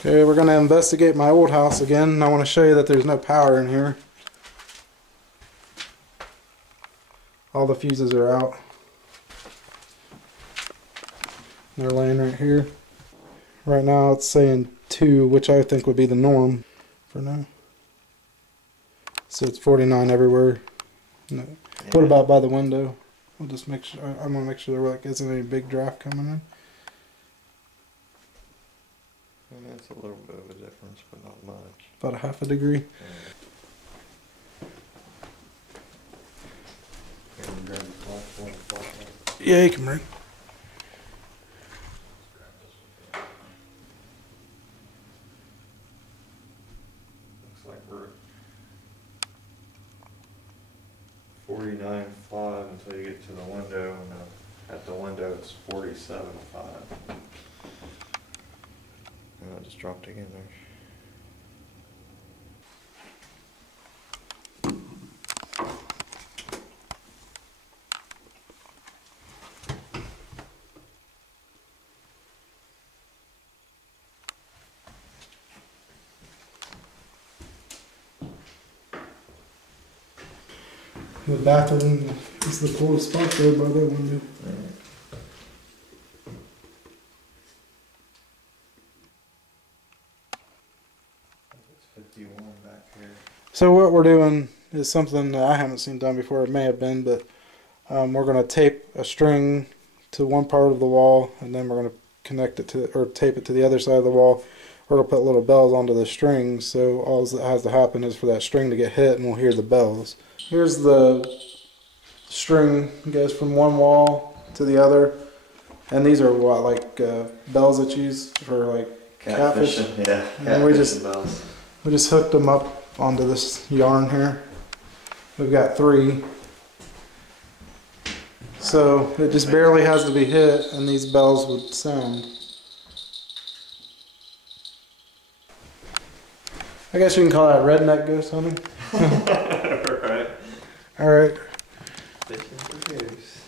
Okay, we're going to investigate my old house again. I want to show you that there's no power in here. All the fuses are out. They're laying right here. Right now it's saying 2, which I think would be the norm for now. So it's 49 everywhere. No. Yeah. What about by the window? We'll just make sure. I'm gonna make sure there isn't any big draft coming in. It's a little bit of a difference, but not much. About a half a degree. Yeah, you can bring. Looks like we're 49.5 until you get to the window, and at the window it's 47.5. And I just dropped again there. The bathroom is the coldest spot there by that window. It's 51 back here. So what we're doing is something that I haven't seen done before. It may have been, but we're going to tape a string to one part of the wall, and then we're going to connect it to, or tape it to the other side of the wall. We're going to put little bells onto the strings, so all that has to happen is for that string to get hit, and we'll hear the bells. Here's the string. It goes from one wall to the other, and these are what, like bells that you use for like catfish. Yeah, and we just hooked them up onto this yarn here. We've got 3, so it just barely has to be hit, and these bells would sound. I guess you can call that redneck ghost hunting. Right. Alright. Fishing for goose.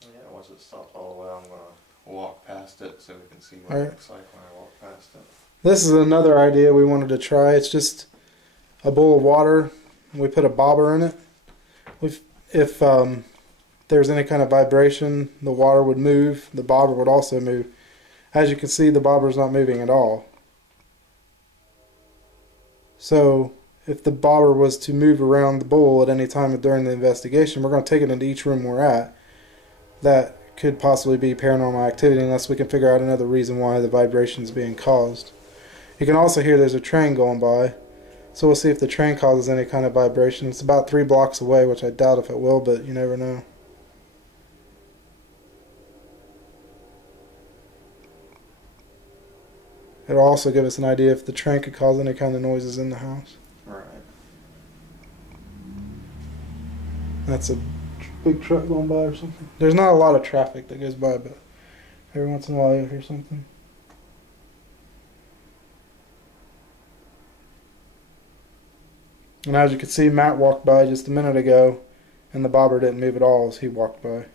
Yeah, once it stops all the way, I'm going to walk past it so we can see what it looks like when I walk past it. This is another idea we wanted to try. It's just a bowl of water. We put a bobber in it. If there's any kind of vibration, the water would move. The bobber would also move. As you can see, the bobber's not moving at all. So if the bobber was to move around the bowl at any time during the investigation, we're going to take it into each room we're at. That could possibly be paranormal activity unless we can figure out another reason why the vibration is being caused. You can also hear there's a train going by. So we'll see if the train causes any kind of vibration. It's about 3 blocks away, which I doubt if it will, but you never know. It'll also give us an idea if the train could cause any kind of noises in the house. Right. That's a big truck going by or something. There's not a lot of traffic that goes by, but every once in a while you'll hear something. And as you can see, Matt walked by just a minute ago, and the bobber didn't move at all as he walked by.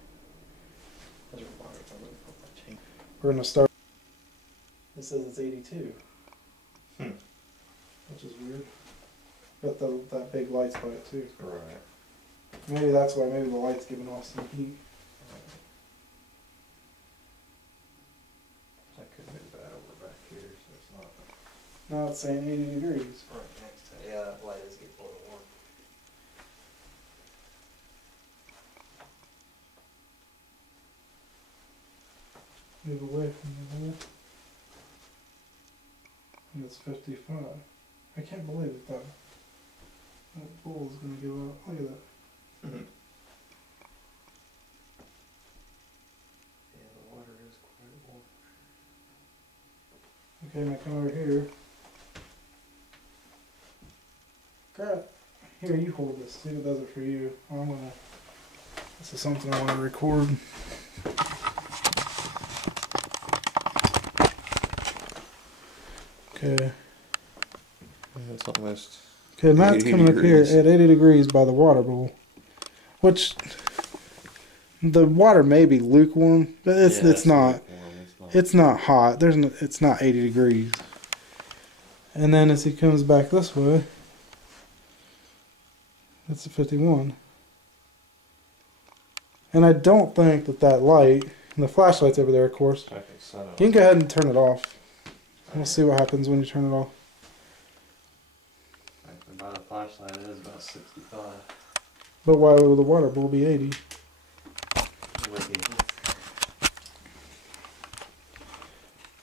We're going to start. It says it's 82. Which is weird. But that big light's by it too. Right. Maybe that's why. Maybe the light's giving off some heat. That could move that over back here, so it's not. Now it's saying 80 degrees. Right next to it. Yeah, that light is getting a little warm. Move away from the wall. And it's 55. I can't believe it though. That bowl is going to give out. Look at that. Yeah, the water is quite warm. Okay, now come over here. Crap. Here, you hold this. See if it does it for you. I'm gonna. This is something I want to record. Okay. Yeah, it's almost. Okay, Matt's coming up here at 80 degrees by the water bowl, which the water may be lukewarm, but it's not. It's not hot. It's not 80 degrees. And then as he comes back this way, it's a 51. And I don't think that light, and the flashlight's over there, of course. I can set it. You can go ahead and turn it off. We'll see what happens when you turn it off. By the flashlight, it is about 65. But why will the water bowl be 80?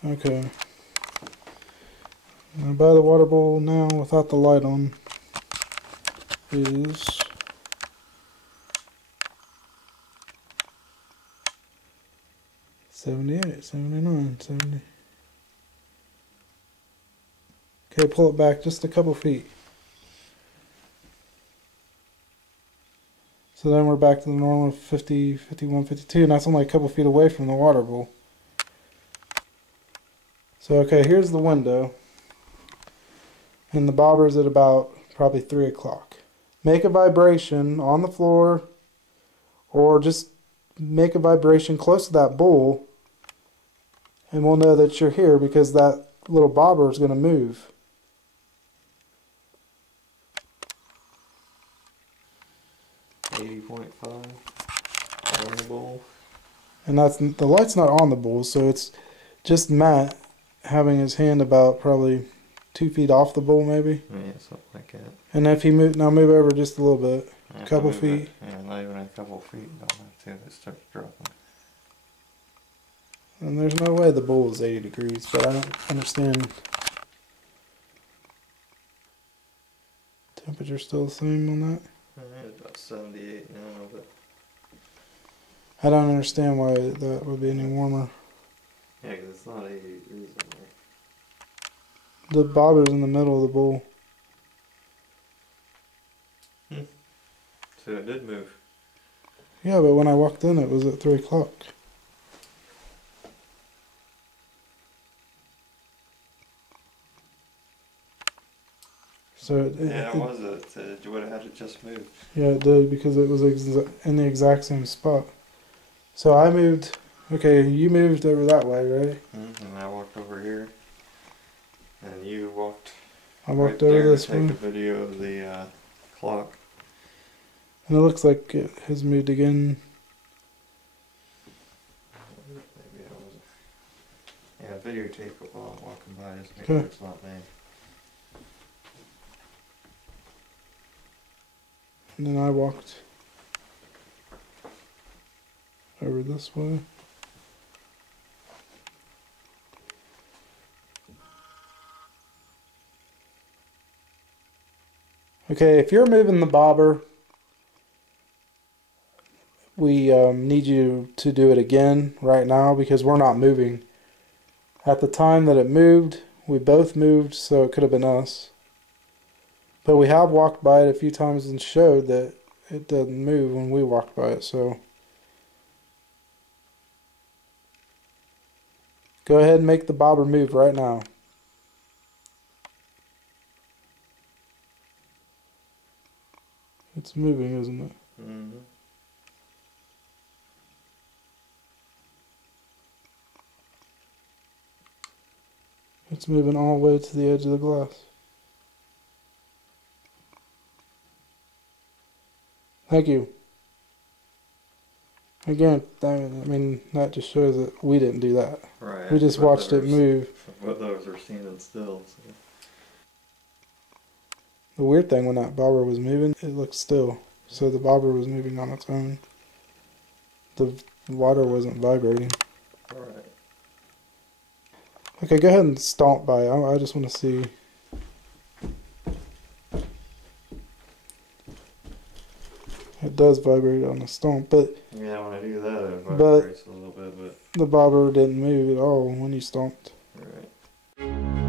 Okay. Now by the water bowl now without the light on is 78, 79, 70. Okay, pull it back just a couple feet. So then we're back to the normal 50, 51, 52, and that's only a couple feet away from the water bowl. So okay, here's the window. And the bobber's at about probably 3 o'clock. Make a vibration on the floor, or just make a vibration close to that bowl, and we'll know that you're here because that little bobber is going to move. .5 on the bowl. And that's, the light's not on the bowl, so it's just Matt having his hand about probably 2 feet off the bowl, maybe. Yeah, something like that. And if he move over just a little bit, Yeah, a couple feet. Yeah, not even a couple feet. Don't have to. It starts dropping. And there's no way the bowl is 80 degrees, but I don't understand. Temperature still the same on that? It's about 78 now, but I don't understand why that would be any warmer. yeah, because it's not 80 degrees in there. The bobber's in the middle of the bowl. So it did move. Yeah, but when I walked in, it was at 3 o'clock. So it was. It would have had to just move. Yeah, it did, because it was in the exact same spot. So I moved. Okay, you moved over that way, right? And I walked over here, and you walked. I walked right over there this to take way. a video of the clock. And it looks like it has moved again. Maybe I was. Yeah, videotape it while I'm walking by, just make Okay. sure it's not me. And then I walked over this way. Okay, if you're moving the bobber, we need you to do it again right now because we're not moving. At the time that it moved, we both moved, so it could have been us. But we have walked by it a few times and showed that it doesn't move when we walked by it, so go ahead and make the bobber move right now. It's moving, isn't it? Mm-hmm. It's moving all the way to the edge of the glass. Thank you. Again, I mean, that just shows that we didn't do that. Right. We just watched it move. Both those are standing still. So. The weird thing, when that bobber was moving, it looked still. So the bobber was moving on its own. The water wasn't vibrating. Alright. Okay, go ahead and stomp by. I just want to see. It does vibrate on the stomp, but Yeah, when I do that, it vibrates a little bit, but the bobber didn't move at all when you stomped. right.